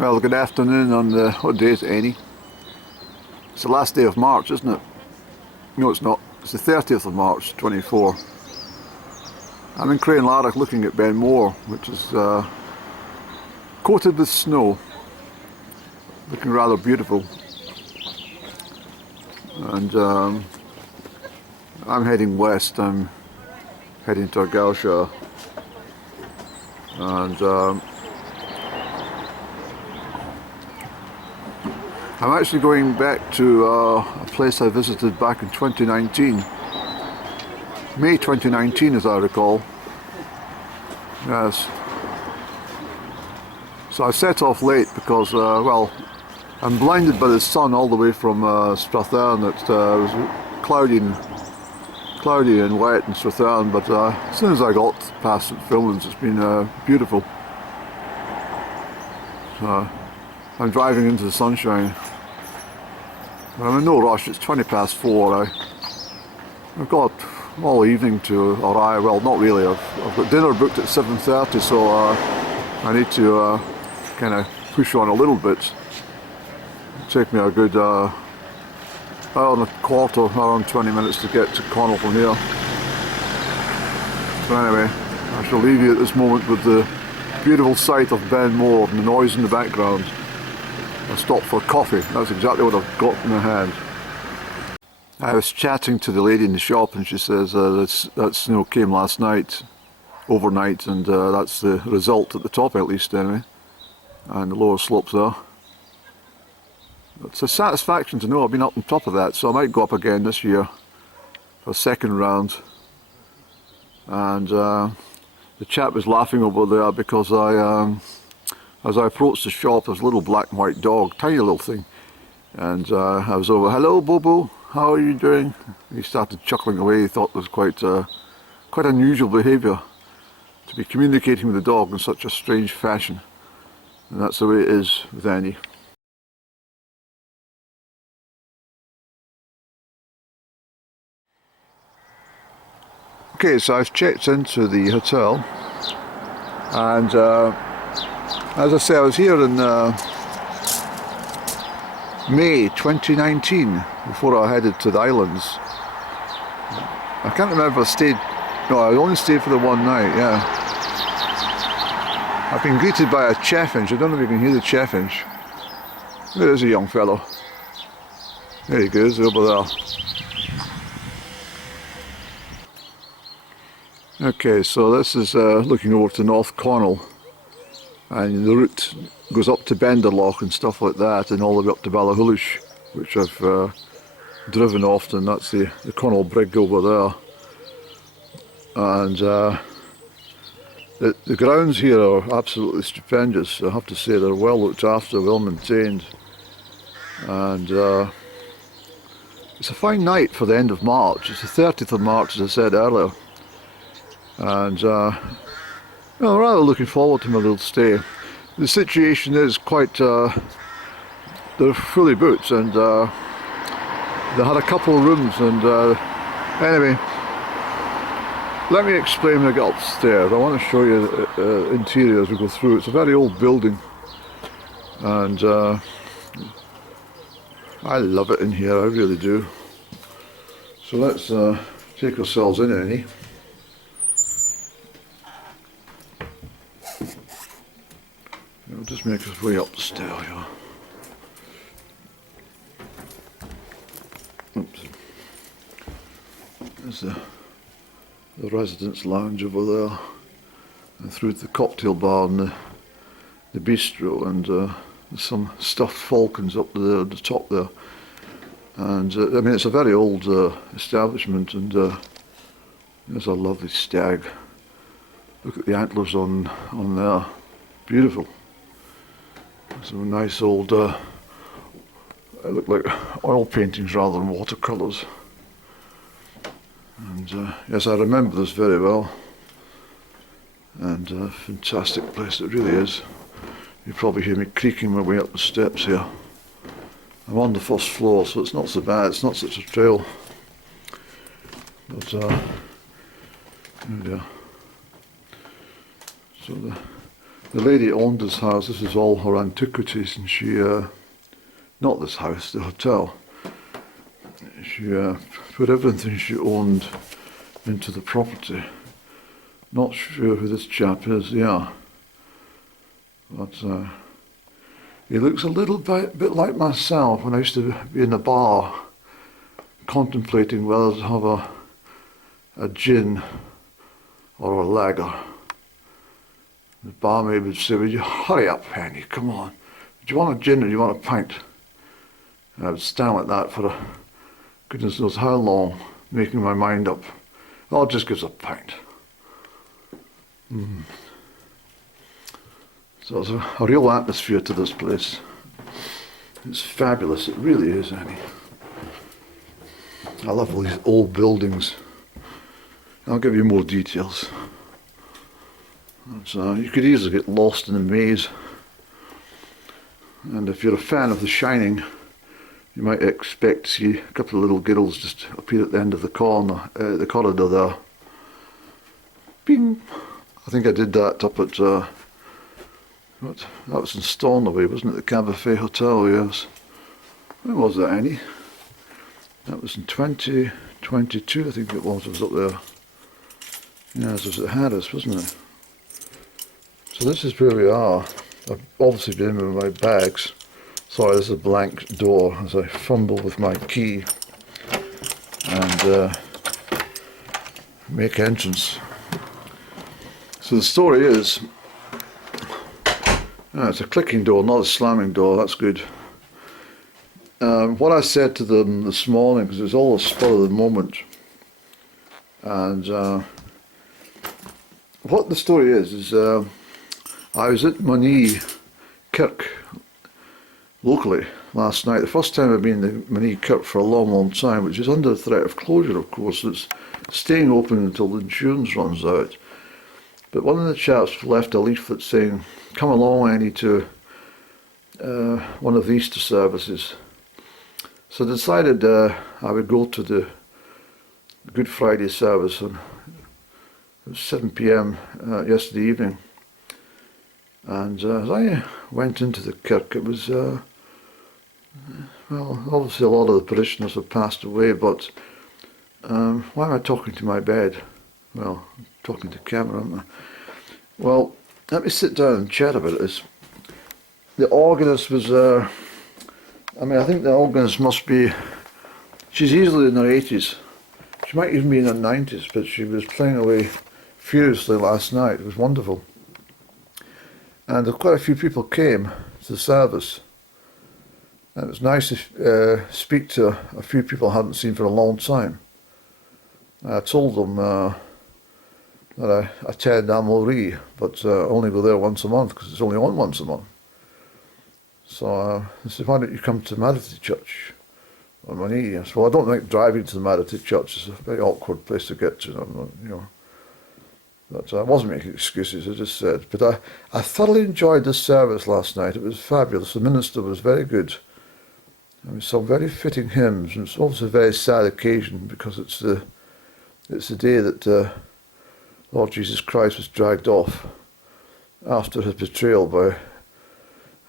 Well, good afternoon on the, what day is it, Annie? It's the last day of March, isn't it? No, it's not. It's the 30th of March, 24. I'm in Crieff looking at Ben More, which is coated with snow. Looking rather beautiful. And I'm heading west. I'm heading to Argyllshire. And I'm actually going back to a place I visited back in 2019. May 2019, as I recall. Yes. So I set off late because, well, I'm blinded by the sun all the way from Strathern. It was cloudy and wet in Strathern, but as soon as I got past St Filmons, it's been beautiful. So I'm driving into the sunshine. I'm in no rush. It's 4:20. I've got all evening to arrive. Well, not really. I've got dinner booked at 7:30, so I need to kind of push on a little bit. It'll take me a good hour and a quarter, hour and 20 minutes to get to Connell from here. So anyway, I shall leave you at this moment with the beautiful sight of Ben More and the noise in the background. I stopped for coffee. That's exactly what I've got in my hand. I was chatting to the lady in the shop and she says that snow came last night, overnight, and that's the result at the top at least anyway, and the lower slopes there. It's a satisfaction to know I've been up on top of that, so I might go up again this year for a second round. And the chap was laughing over there because as I approached the shop, there was a little black and white dog, tiny little thing, and I was over, "Hello Bobo, how are you doing?" He started chuckling away. He thought it was quite unusual behaviour to be communicating with the dog in such a strange fashion, and that's the way it is with Annie. Okay, so I've checked into the hotel, and as I say, I was here in May 2019 before I headed to the islands. I can't remember if I stayed, no, I only stayed for the one night, yeah. I've been greeted by a chaffinch. I don't know if you can hear the chaffinch. There's a young fellow. There he goes, over there. Okay, so this is looking over to North Connell, and the route goes up to Benderloch and stuff like that, and all the way up to Argyllshire, which I've driven often. That's the Connell Brig over there. And the grounds here are absolutely stupendous. I have to say, they're well looked after, well maintained, and it's a fine night for the end of March. It's the 30th of March, as I said earlier, and well, I'm rather looking forward to my little stay. The situation is quite, they're fully booked, and they had a couple of rooms, and anyway, let me explain when I get upstairs. I want to show you the interior as we go through. It's a very old building, and I love it in here, I really do. So let's take ourselves in, Annie. We'll just make our way up the stair here. Oops. There's the residence lounge over there, and through to the cocktail bar and the bistro, and there's some stuffed falcons up there at the top there. And I mean, it's a very old establishment, and there's a lovely stag. Look at the antlers on there, beautiful. Some nice old, they look like oil paintings rather than watercolours. And yes, I remember this very well. And a fantastic place it really is. You probably hear me creaking my way up the steps here. I'm on the first floor, so it's not so bad. It's not such a trail. But there we are. So The lady owned this house. This is all her antiquities, and she, not this house, the hotel. She put everything she owned into the property. Not sure who this chap is, yeah. But he looks a little bit like myself when I used to be in a bar contemplating whether to have a gin or a lager. The barmaid would say, "Will you hurry up, Penny, come on. Do you want a gin or do you want a pint?" And I would stand like that for goodness knows how long, making my mind up. "Oh, just give us a pint." So there's a real atmosphere to this place. It's fabulous, it really is, Annie. I love all these old buildings. I'll give you more details. So you could easily get lost in the maze. And if you're a fan of The Shining, you might expect to see a couple of little girls just appear at the end of the corridor there. Bing! I think I did that up at, that was in Stornoway, wasn't it? The Cabernet Hotel, yes. When was that, Annie? That was in 2022, I think it was up there. Yeah, it was at Harris, wasn't it? So this is where we are. I've obviously been in with my bags. Sorry, this is a blank door as I fumble with my key and make entrance. So the story is, it's a clicking door, not a slamming door, that's good. What I said to them this morning, because it was all a spur of the moment, and what the story is I was at Monee Kirk locally last night. The first time I've been to Monee Kirk for a long, long time, which is under threat of closure, of course. It's staying open until the insurance runs out. But one of the chaps left a leaflet saying, "Come along, Annie, to one of the Easter services." So I decided I would go to the Good Friday service, and it was 7 p.m. Yesterday evening. And as I went into the kirk, it was, well, obviously a lot of the parishioners have passed away, but why am I talking to my bed? Well, I'm talking to camera, aren't I? Well, let me sit down and chat about this. The organist was, I think the organist must be, she's easily in her 80s. She might even be in her 90s, but she was playing away furiously last night. It was wonderful. And quite a few people came to the service. And it was nice to speak to a few people I hadn't seen for a long time. I told them that I attend Amilree, but only go there once a month because it's only on once a month. So I said, "Why don't you come to Marity Church on Monee?" I said, "Well, I don't like driving to the Marity Church. It's a very awkward place to get to, you know." But I wasn't making excuses, I just said. But I thoroughly enjoyed this service last night. It was fabulous. The minister was very good. And we sang very fitting hymns. And it's also a very sad occasion because it's the day that Lord Jesus Christ was dragged off after his betrayal by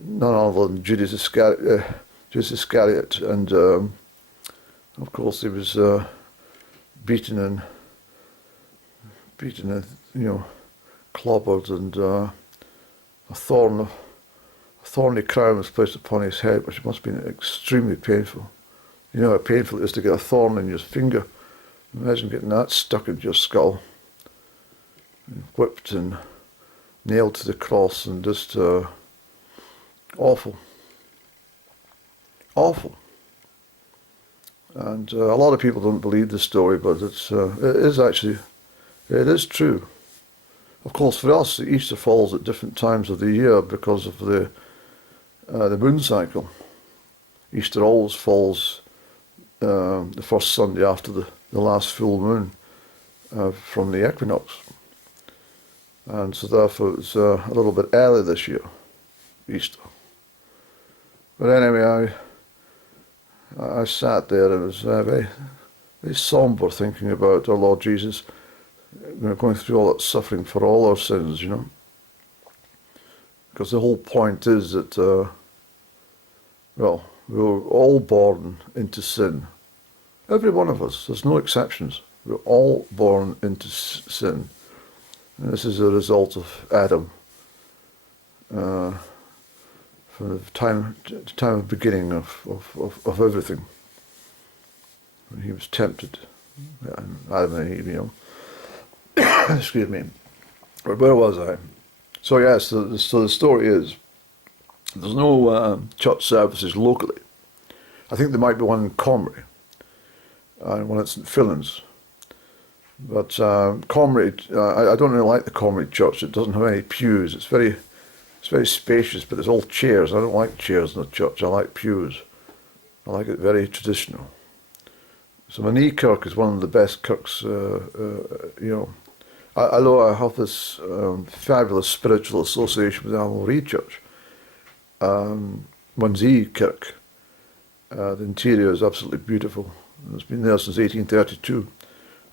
none other than Judas Iscariot. And of course he was beaten and clobbered, and a thorny crown was placed upon his head, which must have been extremely painful. You know how painful it is to get a thorn in your finger. Imagine getting that stuck into your skull, and whipped and nailed to the cross, and just awful. And a lot of people don't believe the story, but it is true. Of course, for us, Easter falls at different times of the year because of the moon cycle. Easter always falls the first Sunday after the last full moon from the equinox. And so therefore it's a little bit early this year, Easter. But anyway, I sat there and it was very, very sombre, thinking about our Lord Jesus going through all that suffering for all our sins, you know. because the whole point is that, well, we were all born into sin. Every one of us, there's no exceptions. We're all born into sin. And this is a result of Adam. From the time of beginning of everything. When he was tempted. Adam and Eve, you know. Excuse me. Where was I? So yes, so the story is, there's no church services locally. I think there might be one in Comrie, and one at St Fillan's. But Comrie, I don't really like the Comrie church. It doesn't have any pews. It's very spacious, but there's all chairs. I don't like chairs in the church. I like pews. I like it very traditional. So my knee kirk is one of the best kirks, you know. Although I have this fabulous spiritual association with Argyllshire Church. Munzee Kirk, the interior is absolutely beautiful. It's been there since 1832,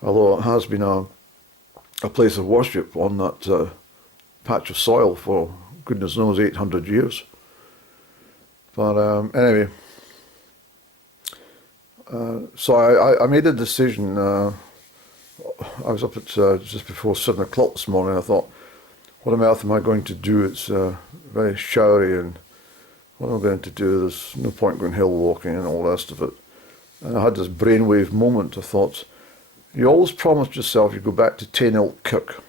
although it has been a place of worship on that patch of soil for goodness knows 800 years. But anyway, so I made a decision. I was up at just before 7 o'clock this morning. I thought, what on earth am I going to do? It's very showery, and what am I going to do? There's no point going hill walking and all the rest of it. And I had this brainwave moment. I thought, you always promised yourself you'd go back to Tainhill Kirk.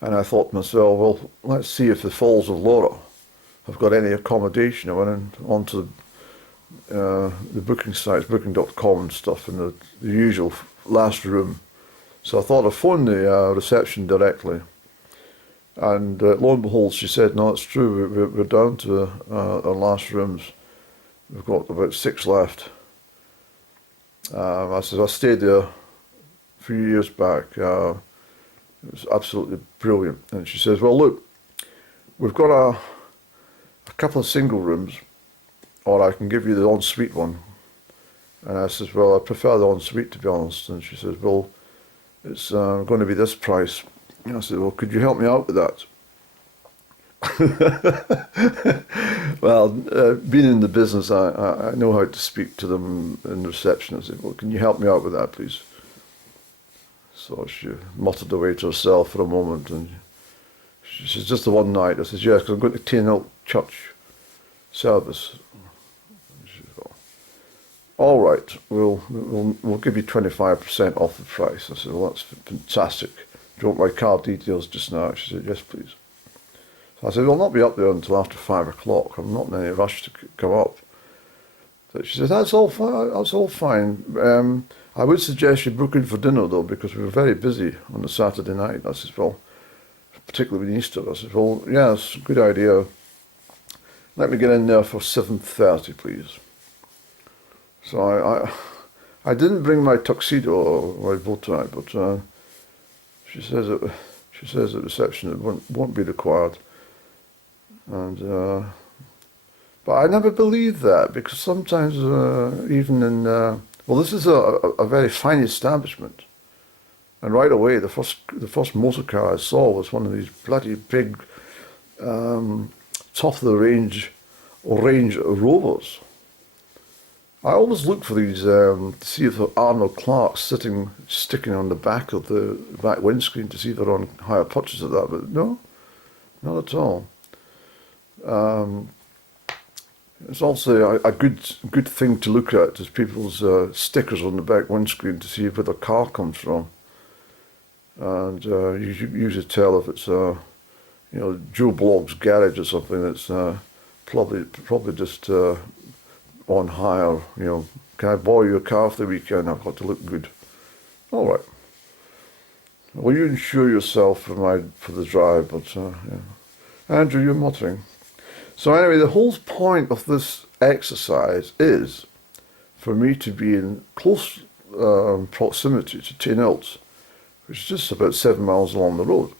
And I thought to myself, well, let's see if the Falls of Lora have got any accommodation. I went onto the booking sites, booking.com and stuff, and the usual last room. So I thought I'd phone the reception directly. And lo and behold, she said, no, it's true, we're down to our last rooms. We've got about 6 left. I said, I stayed there a few years back. It was absolutely brilliant. And she says, well, look, we've got a couple of single rooms, or I can give you the ensuite one. And I says, well, I prefer the ensuite, to be honest. And she says, well, it's going to be this price. And I said, well, could you help me out with that? Well, being in the business, I know how to speak to them in reception. I said, well, can you help me out with that, please? So she muttered away to herself for a moment, and she says, just the one night. I said, yes, because I'm going to Tainhill Church service. And she said, well, all right, we'll give you 25% off the price. I said, well, that's fantastic. Do you want my card details just now? She said, yes, please. So I said, well, I'll not be up there until after 5 o'clock. I'm not in any rush to come up. So she said, that's all fine. That's all fine. I would suggest you book in for dinner, though, because we were very busy on the Saturday night. I said, well, particularly with Easter. I said, well, yes, good idea. Let me get in there for 7:30, please. So I didn't bring my tuxedo or my bow tie, but she says at reception it won't be required. And but I never believed that, because sometimes even in well, this is a very fine establishment, and right away the first motor car I saw was one of these bloody big top of the range Range Rovers. I always look for these to see if Arnold Clark's sticking on the back of the back windscreen to see if they're on higher purchase of that, but no, not at all. It's also a good thing to look at is people's stickers on the back windscreen to see where the car comes from, and you usually tell if it's you know, Joe Blogg's garage or something that's probably just on hire. You know, can I borrow your car for the weekend? I've got to look good. All right. Well, you insure yourself for the drive, but yeah. Andrew, you're muttering. So anyway, the whole point of this exercise is for me to be in close proximity to Tainhill, which is just about 7 miles along the road.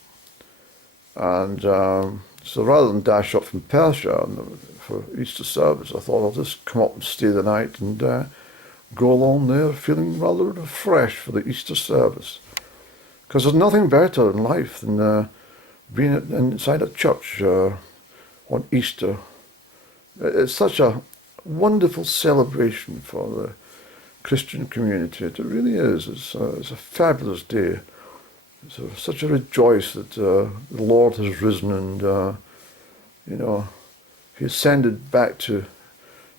And so rather than dash up from Perthshire for Easter service, I thought I'll just come up and stay the night and go along there feeling rather refreshed for the Easter service. Because there's nothing better in life than being inside a church on Easter. It's such a wonderful celebration for the Christian community. It really is. It's a fabulous day. It's such a rejoice that the Lord has risen and, you know, he ascended back to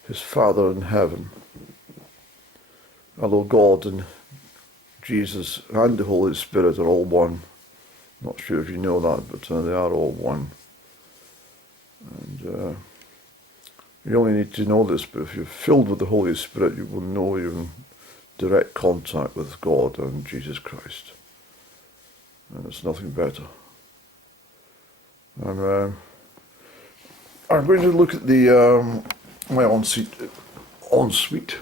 his Father in heaven. Although God and Jesus and the Holy Spirit are all one. Not sure if you know that, but they are all one. And you only need to know this, but if you're filled with the Holy Spirit, you will know you're in direct contact with God and Jesus Christ. And it's nothing better. I'm going to look at the my ensuite.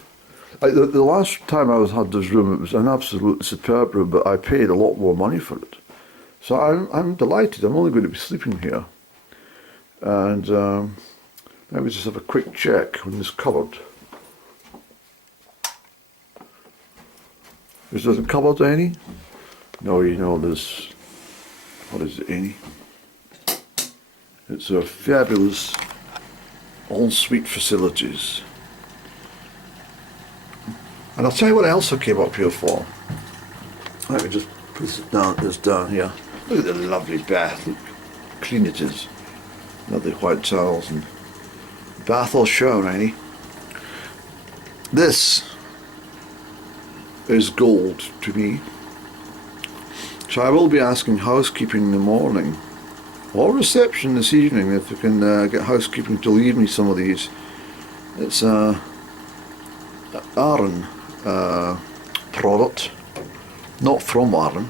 The last time I had this room, it was an absolutely superb room, but I paid a lot more money for it. So I'm delighted. I'm only going to be sleeping here. And let me just have a quick check on this cupboard. Is there a cupboard, any? No, you know this. What is it, any? It's a fabulous ensuite facilities. And I'll tell you what else I came up here for. Let me just put this down here. Look at the lovely bath. Look how clean it is. Lovely white towels and bath or shower, any. This is gold to me. So I will be asking housekeeping in the morning or reception this evening if we can get housekeeping to leave me some of these. It's Arran product, not from Arran.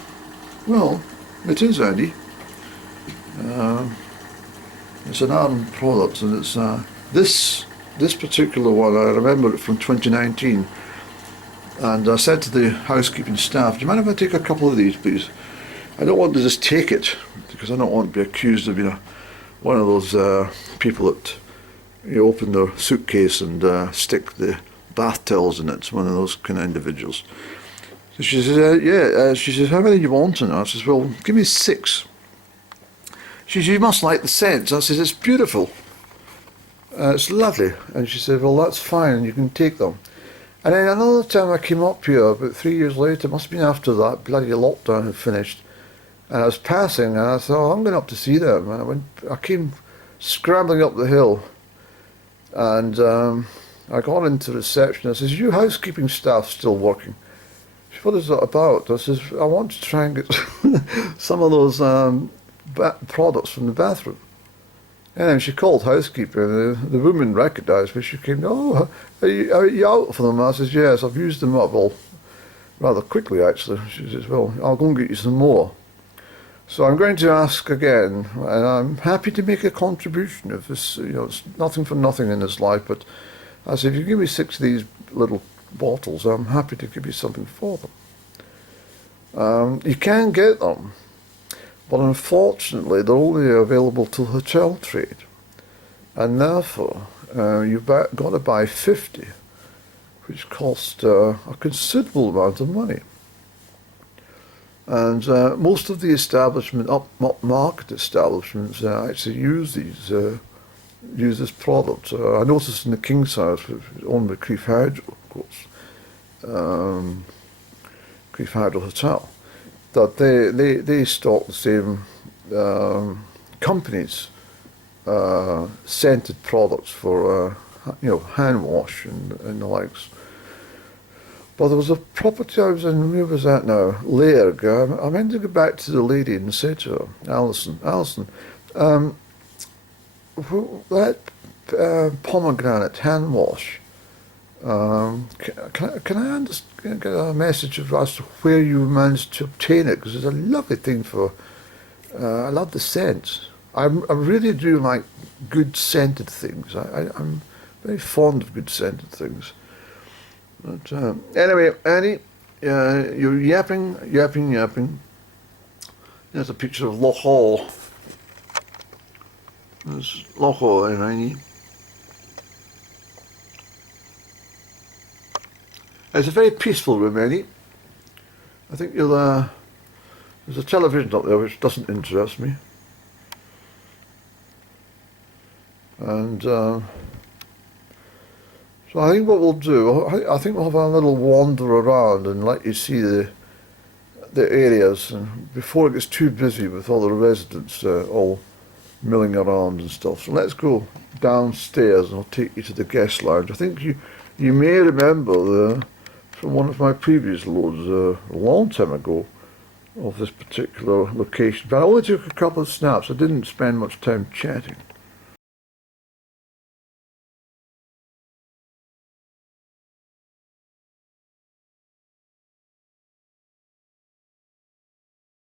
Well, it is, Andy. It's an Arran product, and it's this particular one. I remember it from 2019, and I said to the housekeeping staff, "Do you mind if I take a couple of these, please? I don't want to just take it because I don't want to be accused of being one of those people that open their suitcase and stick the bath towels in it." It's one of those kind of individuals. So she says, "Yeah." She says, "How many do you want?" And I says, "Well, give me 6." She says, "You must like the scent." I says, "It's beautiful. It's lovely." And she said, "Well, that's fine. You can take them." And then another time I came up here, about 3 years later, it must have been after that bloody lockdown had finished, and I was passing, and I thought, "I'm going up to see them." And I came scrambling up the hill, and I got into reception. I says, "You housekeeping staff still working?" She said, "What is that about?" I says, "I want to try and get some of those products from the bathroom." And then she called housekeeping, and the woman recognised me. She came, "Oh, are you out for them?" I says, "Yes, I've used them up." Well, rather quickly actually. She says, "Well, I'll go and get you some more." So I'm going to ask again, and I'm happy to make a contribution if this, it's nothing for nothing in this life, but I said, if you give me 6 of these little bottles, I'm happy to give you something for them. You can get them, but unfortunately they're only available to hotel trade, and therefore you've got to buy 50, which cost a considerable amount of money. And most of the upmarket establishments actually use this product. I noticed in the King's House, which is owned by Crieff Hydro, of course, Crieff Hydro Hotel, that they stock the same companies' scented products for hand wash and the likes. But there was a property I was in, where was that now? Lairg. I meant to go back to the lady and say to her, Alison, that pomegranate hand wash, can I get a message as to where you managed to obtain it? Because it's a lovely thing for, I love the scent. I really do like good scented things. I'm very fond of good scented things. But anyway, Annie, you're yapping. There's a picture of Loch Hall. There's Loch Hall, Annie. It's a very peaceful room, Annie. I think there's a television up there which doesn't interest me. And so I think what we'll do, I think we'll have a little wander around and let you see the areas, and before it gets too busy with all the residents all milling around and stuff. So let's go downstairs and I'll take you to the guest lounge. I think you may remember from one of my previous loads a long time ago of this particular location, but I only took a couple of snaps. I didn't spend much time chatting.